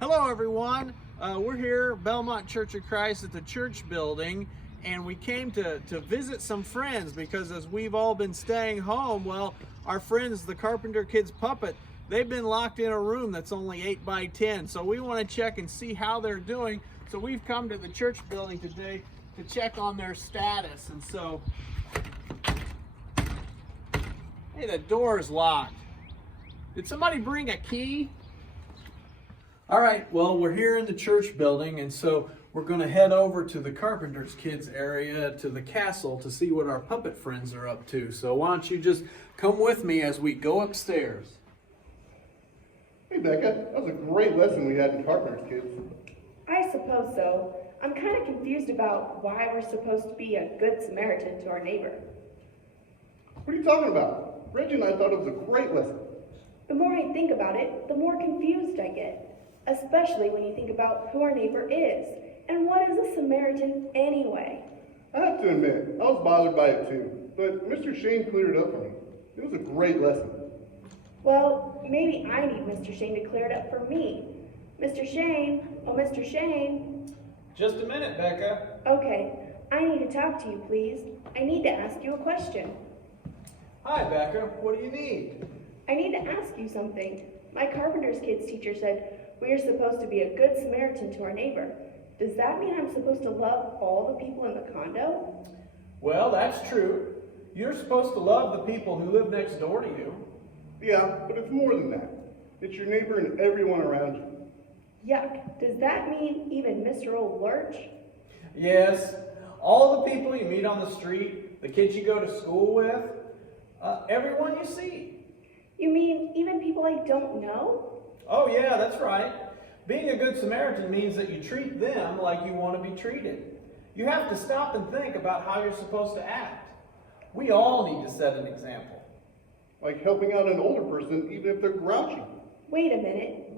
Hello everyone, we're here Belmont Church of Christ at the church building, and we came to visit some friends because as we've all been staying home, well, our friends, the Carpenter Kids Puppet, they've been locked in a room that's only 8 by 10, so we want to check and see how they're doing. So we've come to the church building today to check on their status. And so, hey, the door is locked. Did somebody bring a key? All right, well, we're here in the church building, and so we're going to head over to the Carpenter's Kids area, to the castle, to see what our puppet friends are up to. So why don't you just come with me as we go upstairs. Hey, Becca, that was a great lesson we had in Carpenter's Kids. I suppose so. I'm kind of confused about why we're supposed to be a good Samaritan to our neighbor. What are you talking about? Reggie and I thought it was a great lesson. The more I think about it, the more confused I get. Especially when you think about who our neighbor is. And what is a Samaritan anyway? I have to admit, I was bothered by it too, but Mr. Shane cleared it up for me. It was a great lesson. Well, maybe I need Mr. Shane to clear it up for me. Mr. Shane, oh Mr. Shane. Just a minute, Becca. Okay, I need to talk to you, please. I need to ask you a question. Hi, Becca. What do you need? I need to ask you something. My Carpenter's Kids teacher said we are supposed to be a good Samaritan to our neighbor. Does that mean I'm supposed to love all the people in the condo? Well, that's true. You're supposed to love the people who live next door to you. Yeah, but it's more than that. It's your neighbor and everyone around you. Yuck. Does that mean even Mr. Old Lurch? Yes, all the people you meet on the street, the kids you go to school with, everyone you see. You mean even people I don't know? Oh yeah, that's right. Being a good Samaritan means that you treat them like you want to be treated. You have to stop and think about how you're supposed to act. We all need to set an example. Like helping out an older person even if they're grouchy. Wait a minute.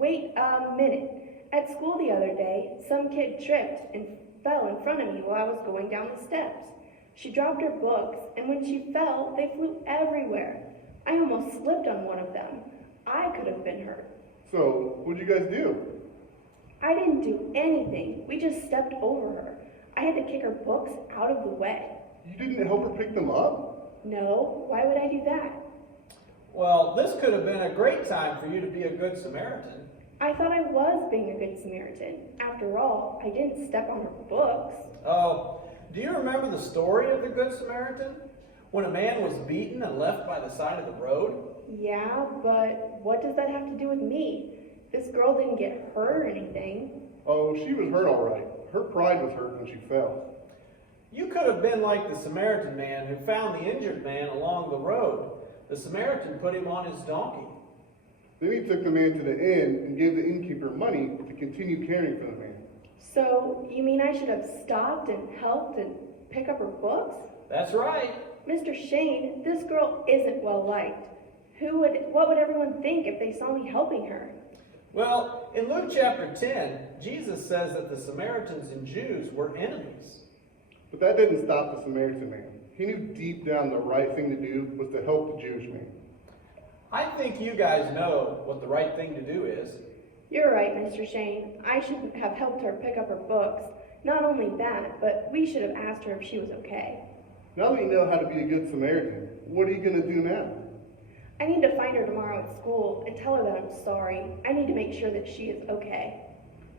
At school the other day, some kid tripped and fell in front of me while I was going down the steps. She dropped her books, and when she fell, they flew everywhere. I almost slipped on one of them. I could have been hurt. So, what'd you guys do? I didn't do anything. We just stepped over her. I had to kick her books out of the way. You didn't help her pick them up? No, why would I do that? Well, this could have been a great time for you to be a good Samaritan. I thought I was being a good Samaritan. After all, I didn't step on her books. Oh, do you remember the story of the Good Samaritan? When a man was beaten and left by the side of the road? Yeah, but what does that have to do with me? This girl didn't get hurt or anything. Oh, she was hurt all right. Her pride was hurt when she fell. You could have been like the Samaritan man who found the injured man along the road. The Samaritan put him on his donkey. Then he took the man to the inn and gave the innkeeper money to continue caring for the man. So, you mean I should have stopped and helped and pick up her books? That's right. Mr. Shane, this girl isn't well liked. What would everyone think if they saw me helping her? Well, in Luke chapter 10, Jesus says that the Samaritans and Jews were enemies. But that didn't stop the Samaritan man. He knew deep down the right thing to do was to help the Jewish man. I think you guys know what the right thing to do is. You're right, Mr. Shane. I should have helped her pick up her books. Not only that, but we should have asked her if she was okay. Now that you know how to be a good Samaritan, what are you going to do now? I need to find her tomorrow at school and tell her that I'm sorry. I need to make sure that she is okay.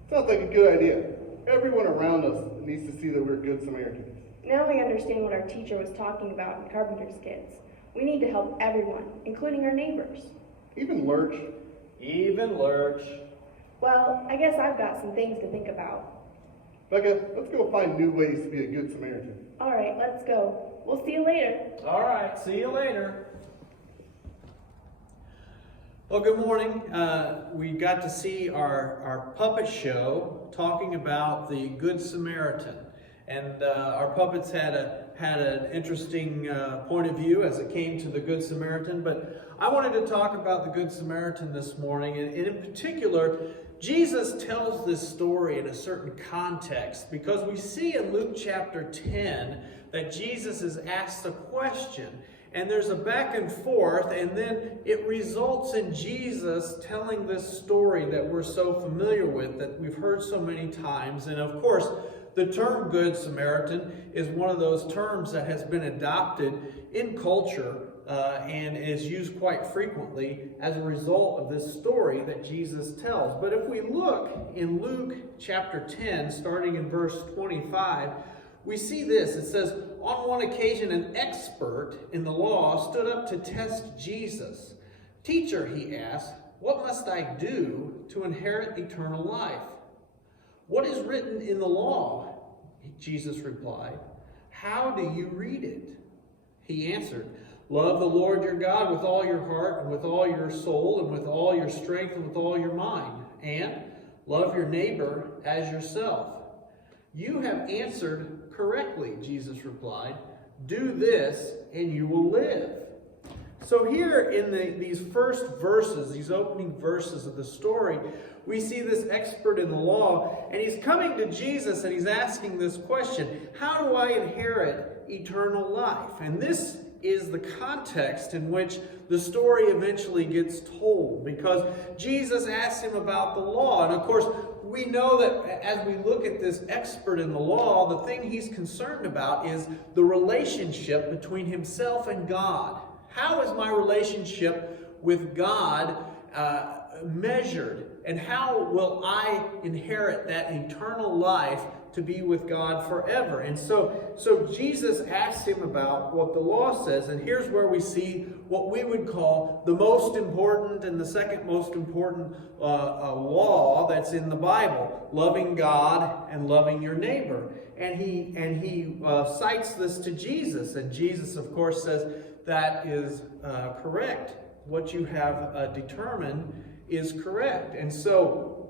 Sounds like a good idea. Everyone around us needs to see that we're good Samaritans. Now I understand what our teacher was talking about in Carpenter's Kids. We need to help everyone, including our neighbors. Even Lurch. Even Lurch. Well, I guess I've got some things to think about. Becca, let's go find new ways to be a good Samaritan. All right, let's go. We'll see you later. All right, see you later. Well, good morning. We got to see our puppet show talking about the Good Samaritan. And our puppets had an interesting point of view as it came to the Good Samaritan. But I wanted to talk about the Good Samaritan this morning. And in particular, Jesus tells this story in a certain context because we see in Luke chapter 10 that Jesus is asked a question. and there's a back and forth, and then it results in Jesus telling this story that we're so familiar with, that we've heard so many times. And of course, the term Good Samaritan is one of those terms that has been adopted in culture and is used quite frequently as a result of this story that Jesus tells. But if we look in Luke chapter 10, starting in verse 25, we see this. It says, on one occasion, an expert in the law stood up to test Jesus. Teacher, he asked, what must I do to inherit eternal life? What is written in the law? Jesus replied. How do you read it? He answered, love the Lord your God with all your heart and with all your soul and with all your strength and with all your mind. And love your neighbor as yourself. You have answered correctly, Jesus replied. Do this and you will live. So here in these first verses, these opening verses of the story, we see this expert in the law, and he's coming to Jesus and he's asking this question, how do I inherit eternal life? And this is the context in which the story eventually gets told, because Jesus asks him about the law. And of course, we know that as we look at this expert in the law, the thing he's concerned about is the relationship between himself and God. How is my relationship with God measured? And how will I inherit that eternal life to be with God forever? And so Jesus asked him about what the law says. And here's where we see what we would call the most important and the second most important law that's in the Bible. Loving God and loving your neighbor. And he cites this to Jesus. And Jesus, of course, says that is correct. What you have determined is correct. And so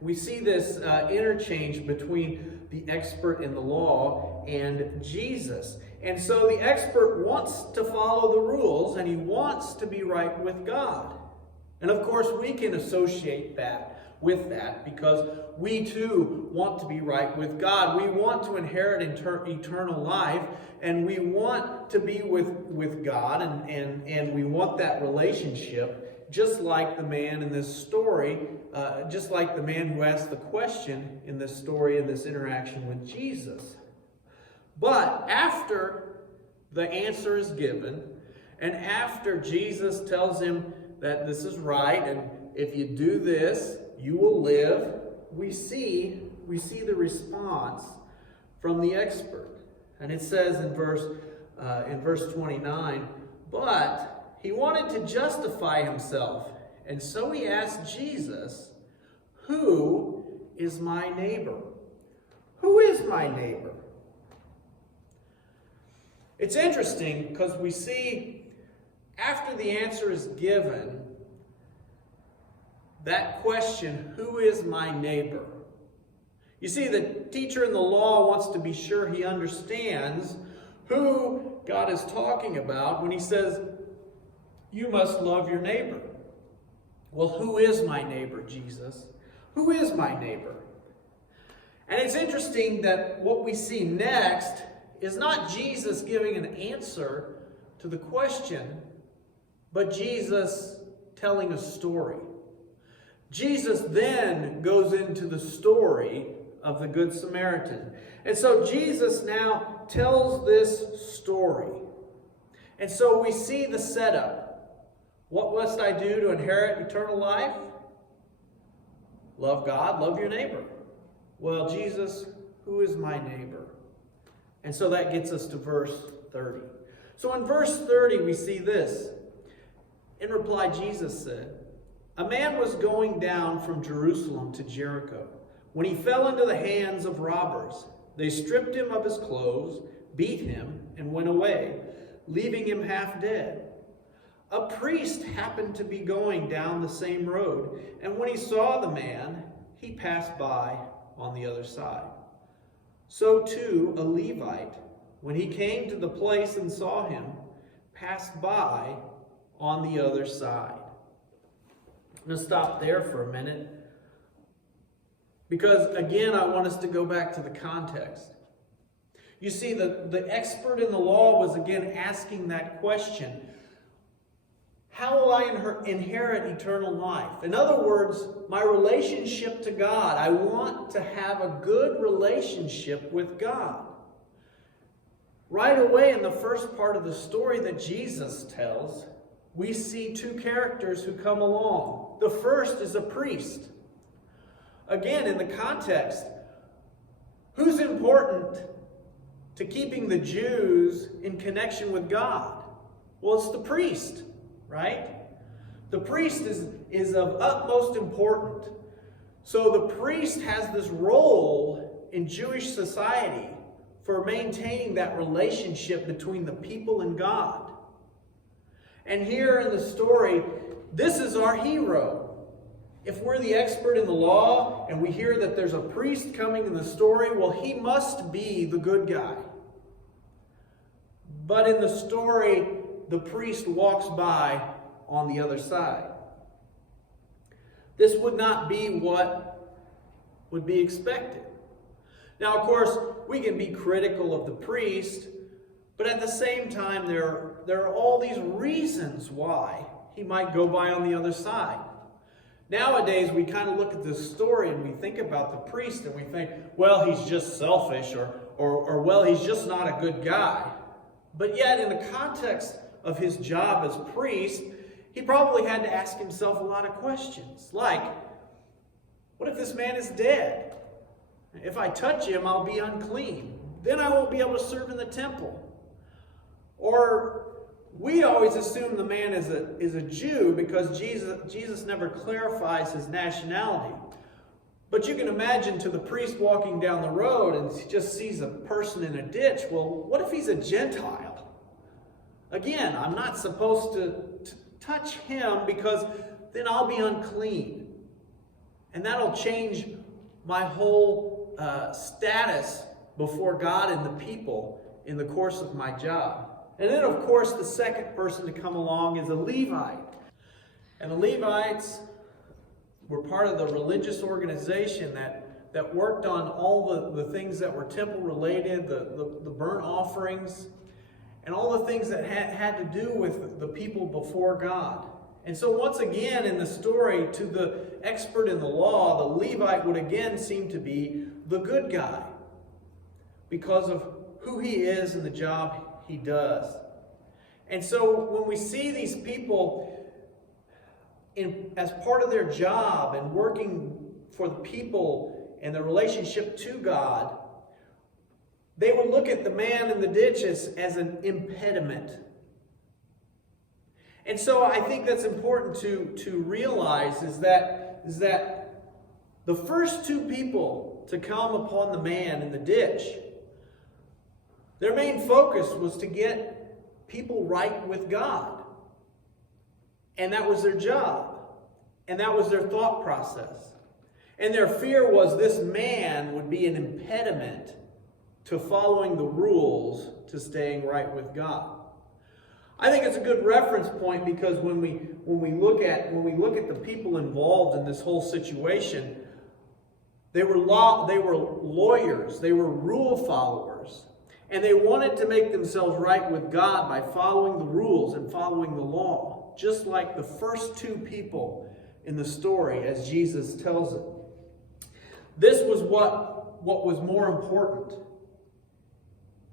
we see this interchange between the expert in the law and Jesus. And so the expert wants to follow the rules, and he wants to be right with God. And of course, we can associate that with that, because we too want to be right with God. We want to inherit eternal life, and we want to be with God, and we want that relationship, just like the man in this story, just like the man who asked the question in this story, in this interaction with Jesus. But after the answer is given, and after Jesus tells him that this is right, and if you do this, you will live, we see the response from the expert. And it says in verse 29, but he wanted to justify himself, and so he asked Jesus, who is my neighbor? Who is my neighbor? It's interesting because we see after the answer is given, that question, who is my neighbor? You see, the teacher in the law wants to be sure he understands who God is talking about when he says, you must love your neighbor. Well, who is my neighbor, Jesus? Who is my neighbor? And it's interesting that what we see next is not Jesus giving an answer to the question, but Jesus telling a story. Jesus then goes into the story of the Good Samaritan. And so Jesus now tells this story. And so we see the setup. What must I do to inherit eternal life? Love God, love your neighbor. Well, Jesus, who is my neighbor? And so that gets us to verse 30. So in verse 30, we see this. In reply, Jesus said, a man was going down from Jerusalem to Jericho when he fell into the hands of robbers. They stripped him of his clothes, beat him, and went away, leaving him half dead. A priest happened to be going down the same road, and when he saw the man, he passed by on the other side. So too a Levite, when he came to the place and saw him, passed by on the other side. I'm going to stop there for a minute, because again, I want us to go back to the context. You see, the expert in the law was again asking that question. How will I inherit eternal life? In other words, my relationship to God. I want to have a good relationship with God. Right away in the first part of the story that Jesus tells, we see two characters who come along. The first is a priest. Again, in the context, who's important to keeping the Jews in connection with God? Well, it's the priest, right? The priest is of utmost importance. So the priest has this role in Jewish society for maintaining that relationship between the people and God. And here in the story, this is our hero. If we're the expert in the law and we hear that there's a priest coming in the story, well, he must be the good guy. But in the story, the priest walks by on the other side. This would not be what would be expected. Now, of course, we can be critical of the priest, but at the same time, there are all these reasons why he might go by on the other side. Nowadays, we kind of look at this story and we think about the priest and we think, well, he's just selfish or well, he's just not a good guy. But yet, in the context of his job as priest, he probably had to ask himself a lot of questions. Like, what if this man is dead? If I touch him, I'll be unclean. Then I won't be able to serve in the temple. Or we always assume the man is a Jew because Jesus never clarifies his nationality. But you can imagine to the priest walking down the road and he just sees a person in a ditch. Well, what if he's a Gentile? Again, I'm not supposed to touch him because then I'll be unclean. And that'll change my whole status before God and the people in the course of my job. And then, of course, the second person to come along is a Levite. And the Levites were part of the religious organization that worked on all the things that were temple related, the burnt offerings, and all the things that had to do with the people before God. And so once again in the story, to the expert in the law, the Levite would again seem to be the good guy because of who he is and the job he does. And so when we see these people as part of their job and working for the people and their relationship to God, they would look at the man in the ditch as an impediment. And so I think that's important to realize is that the first two people to come upon the man in the ditch, their main focus was to get people right with God. And that was their job. And that was their thought process. And their fear was this man would be an impediment to following the rules to staying right with God. I think it's a good reference point because when we look at the people involved in this whole situation, they were lawyers, they were rule followers, and they wanted to make themselves right with God by following the rules and following the law, just like the first two people in the story as Jesus tells it. This was what was more important.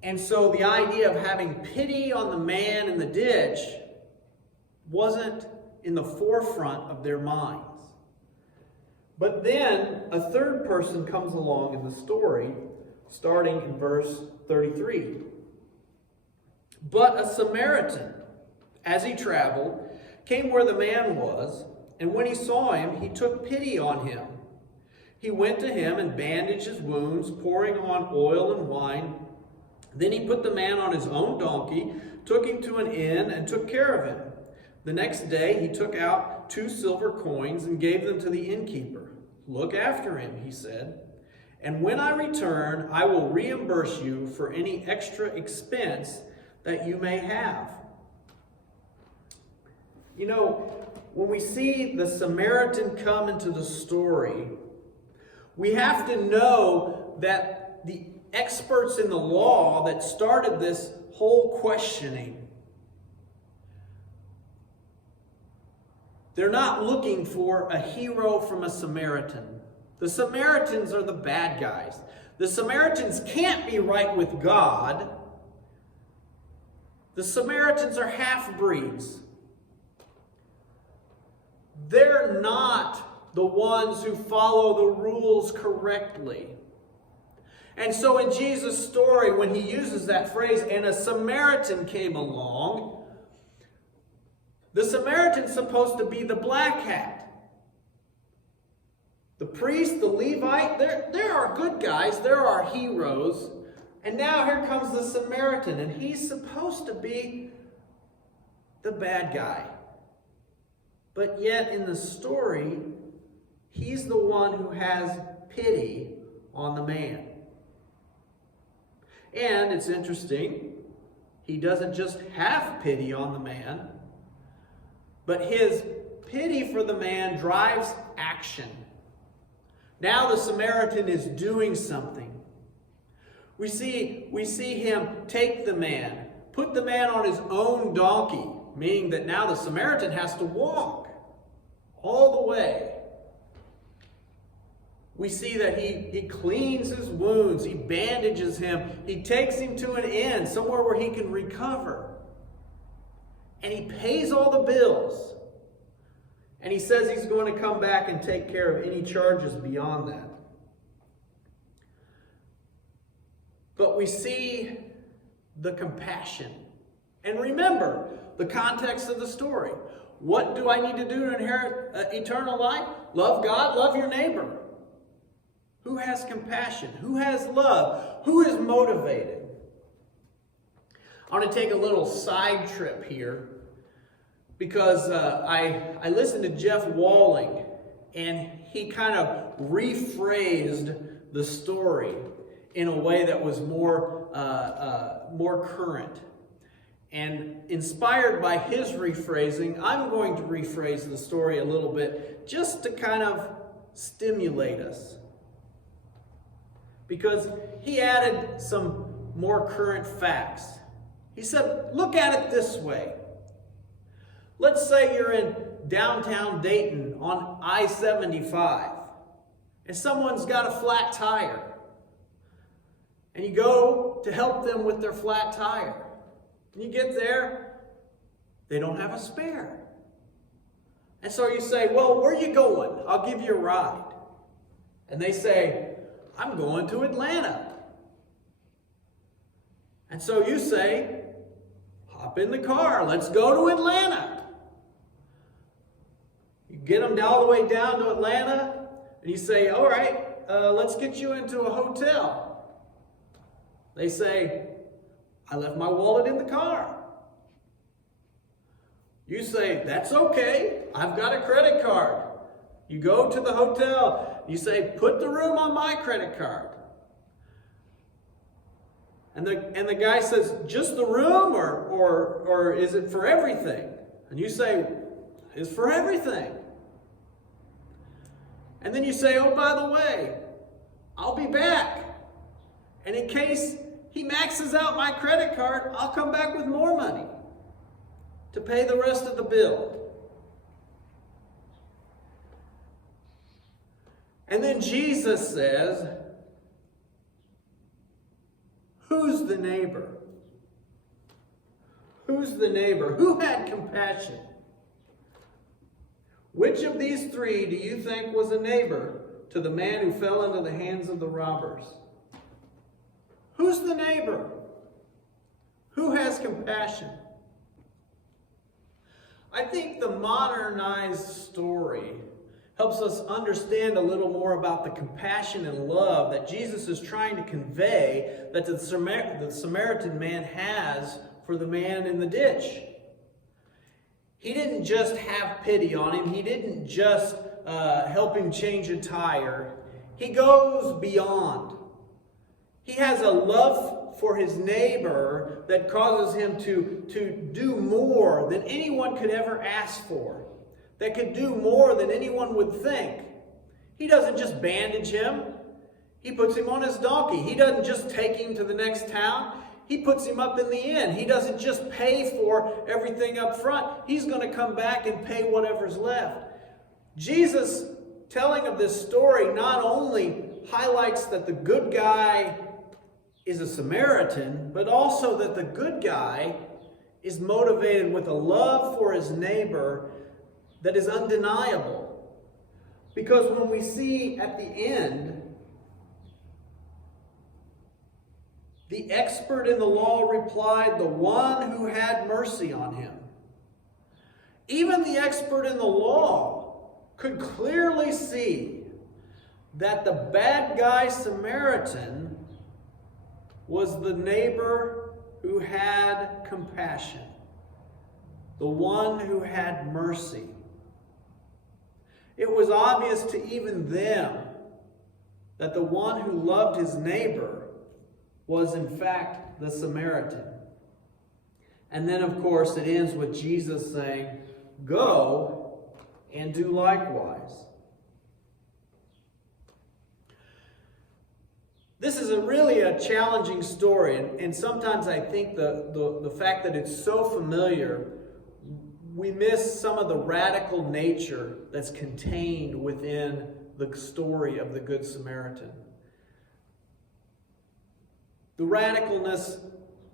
And so the idea of having pity on the man in the ditch wasn't in the forefront of their minds. But then a third person comes along in the story, starting in verse 33. But a Samaritan, as he traveled, came where the man was, and when he saw him, he took pity on him. He went to him and bandaged his wounds, pouring on oil and wine. Then he put the man on his own donkey, took him to an inn, and took care of him. The next day he took out 2 silver coins and gave them to the innkeeper. "Look after him," he said, "and when I return, I will reimburse you for any extra expense that you may have." You know, when we see the Samaritan come into the story, we have to know that the experts in the law that started this whole questioning, they're not looking for a hero from a Samaritan. The Samaritans are the bad guys. The Samaritans can't be right with God. The Samaritans are half-breeds. They're not the ones who follow the rules correctly. And so in Jesus' story, when he uses that phrase, and a Samaritan came along, the Samaritan's supposed to be the black hat. The priest, the Levite, there are good guys, there are heroes. And now here comes the Samaritan, and he's supposed to be the bad guy. But yet in the story, he's the one who has pity on the man. And it's interesting, he doesn't just have pity on the man, but his pity for the man drives action. Now the Samaritan is doing something. We see him take the man, put the man on his own donkey, meaning that now the Samaritan has to walk all the way. We see that he cleans his wounds, he bandages him, he takes him to an inn, somewhere where he can recover. And he pays all the bills. And he says he's going to come back and take care of any charges beyond that. But we see the compassion. And remember the context of the story. What do I need to do to inherit eternal life? Love God, love your neighbor. Who has compassion? Who has love? Who is motivated? I want to take a little side trip here because I listened to Jeff Walling, and he kind of rephrased the story in a way that was more current. And inspired by his rephrasing, I'm going to rephrase the story a little bit just to kind of stimulate us. Because he added some more current facts. He said, look at it this way. Let's say you're in downtown Dayton on I-75, and someone's got a flat tire. And you go to help them with their flat tire. And you get there, they don't have a spare. And so you say, well, where are you going? I'll give you a ride. And they say, I'm going to Atlanta. And so you say, hop in the car, let's go to Atlanta. You get them all the way down to Atlanta, and you say, all right, let's get you into a hotel. They say, I left my wallet in the car. You say, that's okay, I've got a credit card. You go to the hotel, you say, put the room on my credit card. And the guy says, just the room, or is it for everything? And you say, it's for everything. And then you say, oh, by the way, I'll be back. And in case he maxes out my credit card, I'll come back with more money to pay the rest of the bill. And then Jesus says, who's the neighbor? Who's the neighbor? Who had compassion? Which of these three do you think was a neighbor to the man who fell into the hands of the robbers? Who's the neighbor? Who has compassion? I think the modernized story helps us understand a little more about the compassion and love that Jesus is trying to convey that the Samaritan man has for the man in the ditch. He didn't just have pity on him. He didn't just help him change a tire. He goes beyond. He has a love for his neighbor that causes him to do more than anyone could ever ask for, that could do more than anyone would think. He doesn't just bandage him. He puts him on his donkey. He doesn't just take him to the next town. He puts him up in the inn. He doesn't just pay for everything up front. He's going to come back and pay whatever's left. Jesus, telling of this story, not only highlights that the good guy is a Samaritan, but also that the good guy is motivated with a love for his neighbor that is undeniable. Because when we see at the end, the expert in the law replied, "The one who had mercy on him." Even the expert in the law could clearly see that the bad guy Samaritan was the neighbor who had compassion, the one who had mercy. It was obvious to even them that the one who loved his neighbor was in fact the Samaritan. And then, of course, it ends with Jesus saying, "Go and do likewise." This is really a challenging story, and sometimes I think the fact that it's so familiar, we miss some of the radical nature that's contained within the story of the Good Samaritan. The radicalness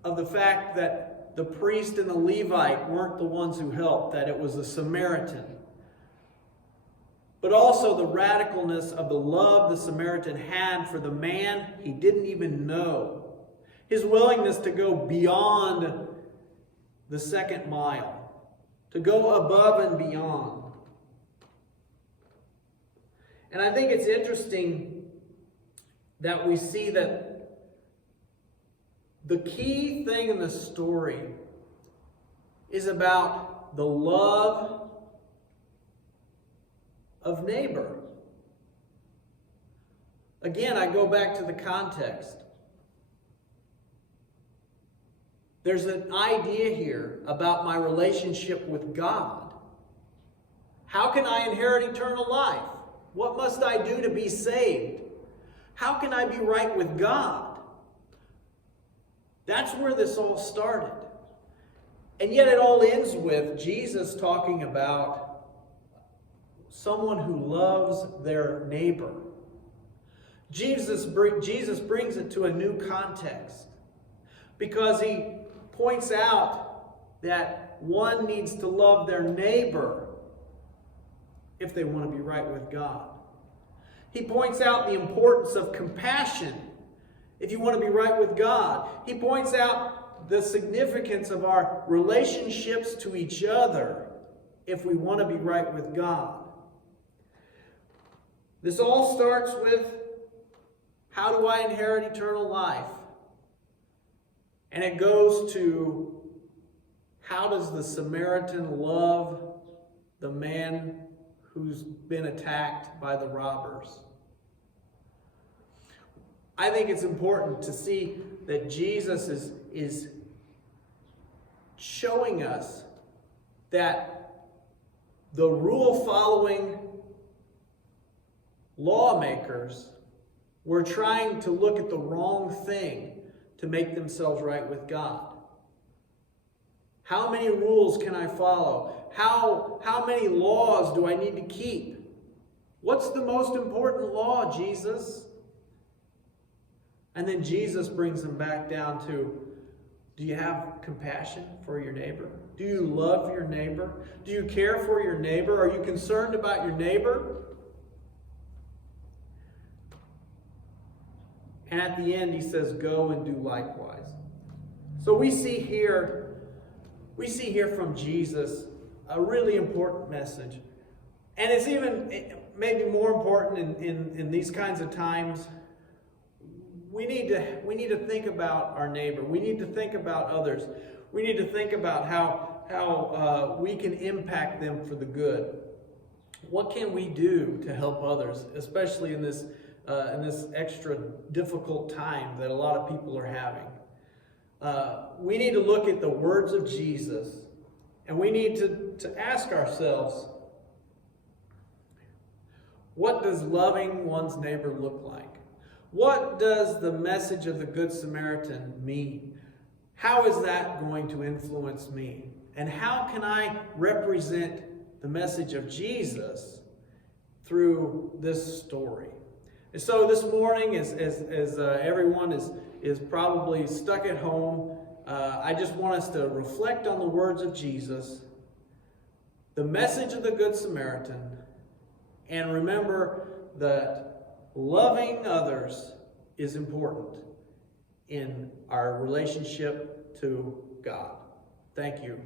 of the fact that the priest and the Levite weren't the ones who helped, that it was the Samaritan. But also the radicalness of the love the Samaritan had for the man he didn't even know. His willingness to go beyond the second mile, to go above and beyond. And I think it's interesting that we see that the key thing in the story is about the love of neighbor. Again, I go back to the context. There's an idea here about my relationship with God. How can I inherit eternal life? What must I do to be saved? How can I be right with God? That's where this all started. And yet it all ends with Jesus talking about someone who loves their neighbor. Jesus brings it to a new context because he points out that one needs to love their neighbor if they want to be right with God. He points out the importance of compassion if you want to be right with God. He points out the significance of our relationships to each other if we want to be right with God. This all starts with, how do I inherit eternal life? And it goes to, how does the Samaritan love the man who's been attacked by the robbers? I think it's important to see that Jesus is showing us that the rule-following lawmakers were trying to look at the wrong thing to make themselves right with God. How many rules can I follow? How many laws do I need to keep? What's the most important law, Jesus? And then Jesus brings them back down to, do you have compassion for your neighbor? Do you love your neighbor? Do you care for your neighbor? Are you concerned about your neighbor? And at the end he says, go and do likewise. So we see here from Jesus a really important message. And it's even maybe more important in these kinds of times. We need to think about our neighbor. We need to think about others. We need to think about how we can impact them for the good. What can we do to help others, especially in this extra difficult time that a lot of people are having? We need to look at the words of Jesus, and we need to ask ourselves, what does loving one's neighbor look like? What does the message of the Good Samaritan mean? How is that going to influence me? And how can I represent the message of Jesus through this story? And so this morning, as everyone is probably stuck at home, I just want us to reflect on the words of Jesus, the message of the Good Samaritan, and remember that loving others is important in our relationship to God. Thank you.